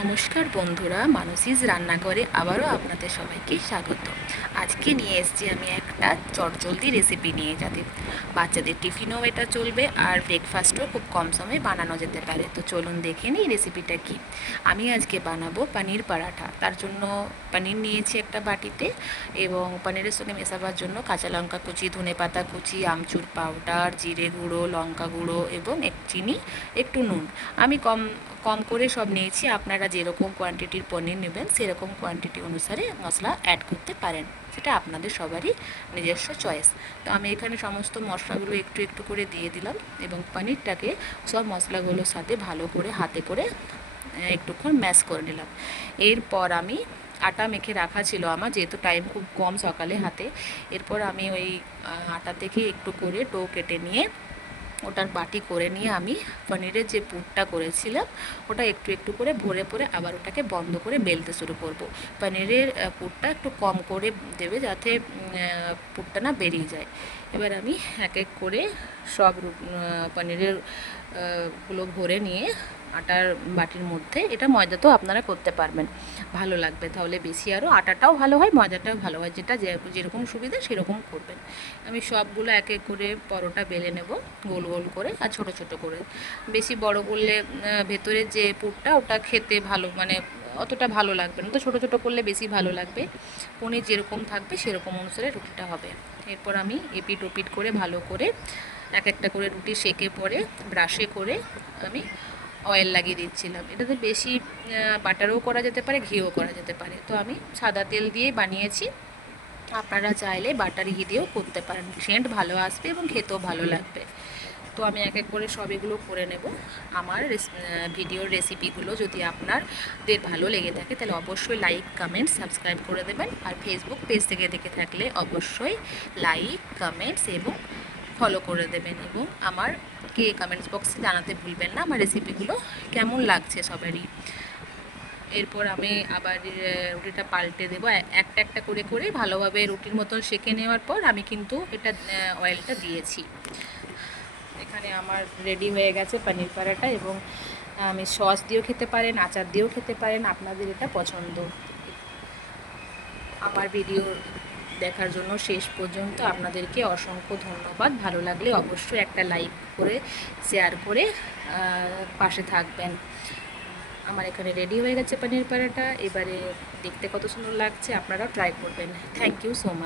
নমস্কার বন্ধুরা, মানসীজ রান্নাঘরে আবারও আপনাদের সবাইকে স্বাগত। আজকে নিয়ে এসেছি আমি একটা চটজলদি রেসিপি নিয়ে, যাতে বাচ্চাদের টিফিনও এটা চলবে আর ব্রেকফাস্টও খুব কম সময়ে বানানো যেতে পারে। তো চলুন দেখে নিই রেসিপিটা কি। আমি আজকে বানাবো পনির পরাঠা। তার জন্য পনির নিয়েছি একটা বাটিতে, এবং পনিরের সঙ্গে মেশাবার জন্য কাঁচা লঙ্কা কুচি, ধনেপাতা কুচি, আমচুর পাউডার, জিরে গুঁড়ো, লঙ্কা গুঁড়ো এবং চিনি, একটু নুন। আমি কম কম করে সব নিয়েছি। আপনারা যেরকম কোয়ান্টিটির পনির নেবেন সেরকম কোয়ান্টিটি অনুসারে মশলা অ্যাড করতে পারেন, সেটা আপনাদের সবারই নিজস্ব চয়েস। তো আমি এখানে সমস্ত মশলাগুলো একটু একটু করে দিয়ে দিলাম, এবং পনিরটাকে সব মশলাগুলোর সাথে ভালো করে হাতে করে একটুক্ষণ ম্যাশ করে নিলাম। এরপর আমি আটা মেখে রাখা ছিল আমার, যেহেতু টাইম খুব কম সকালে হাতে। এরপর আমি ওই আটা থেকে একটু করে ডো কেটে নিয়ে ওটার বাটি করে নিয়ে আমি পনিরের যে পুরটা করেছিলাম ওটা একটু একটু করে ভরে ভরে আবার ওটাকে বন্ধ করে বেলতে শুরু করব। পনিরের পুরটা একটু কম করে দেবে, যাতে পুরটা না বেরিয়ে যায়। এবার আমি এক এক করে সব পনিরের গুলো ভরে নিয়ে আটার বাটির মধ্যে, এটা ময়দাতেও আপনারা করতে পারবেন, ভালো লাগবে তাহলে বেশি। আরও আটাটাও ভালো হয়, ময়দাটাও ভালো হয়, যেটা যেরকম সুবিধা সেরকম করবেন। আমি সবগুলো এক এক করে পরোটা বেলে নেব, গোল গোল করে আর ছোট ছোট করে। বেশি বড় করলে ভেতরের যে পুরটা ওটা খেতে ভালো, মানে অতটা ভালো লাগবে না, তো ছোটো ছোটো করলে বেশি ভালো লাগবে। পনির যেরকম থাকবে সেরকম অনুসারে রুটিটা হবে। এরপর আমি এপিট ওপিট করে ভালো করে এক একটা করে রুটি সেঁকে পরে ব্রাশে করে আমি অয়েল লাগিয়ে দিচ্ছিলাম। এটাতে বেশি বাটারও করা যেতে পারে, ঘিও করা যেতে পারে। তো আমি সাদা তেল দিয়ে বানিয়েছি, আপনারা চাইলে বাটার ঘি দিয়েও করতে পারেন, সেন্ট ভালো আসবে এবং খেতেও ভালো লাগবে। তো আমি এক এক করে সব এগুলো করে নেব। আমার ভিডিওর রেসিপিগুলো যদি আপনাদের ভালো লেগে থাকে তাহলে অবশ্যই লাইক, কমেন্ট, সাবস্ক্রাইব করে দেবেন। আর ফেসবুক পেজ থেকে দেখে থাকলে অবশ্যই লাইক, কমেন্টস এবং ফলো করে দেবেন, এবং আমারকে কমেন্টস বক্সে জানাতে ভুলবেন না আমার রেসিপিগুলো কেমন লাগছে সবারই। এরপর আমি আবার রুটিটা পাল্টে দেবো, একটা একটা করে করে ভালোভাবে রুটির মতন সেঁকে নেওয়ার পর আমি কিন্তু এটা অয়েলটা দিয়েছি। এখানে আমার রেডি হয়ে গেছে পনির পরাঠা, এবং আমি সস দিয়েও খেতে পারেন, আচার দিয়েও খেতে পারেন, আপনাদের এটা পছন্দ। আমার ভিডিও দেখার জন্য শেষ পর্যন্ত আপনাদেরকে অসংখ্য ধন্যবাদ। ভালো লাগলে অবশ্যই একটা লাইক করে শেয়ার করে পাশে থাকবেন। আমার এখানে রেডি হয়ে গেছে পনির পরাঠা। এবারে দেখতে কত সুন্দর লাগছে, আপনারাও ট্রাই করবেন। Thank you so much.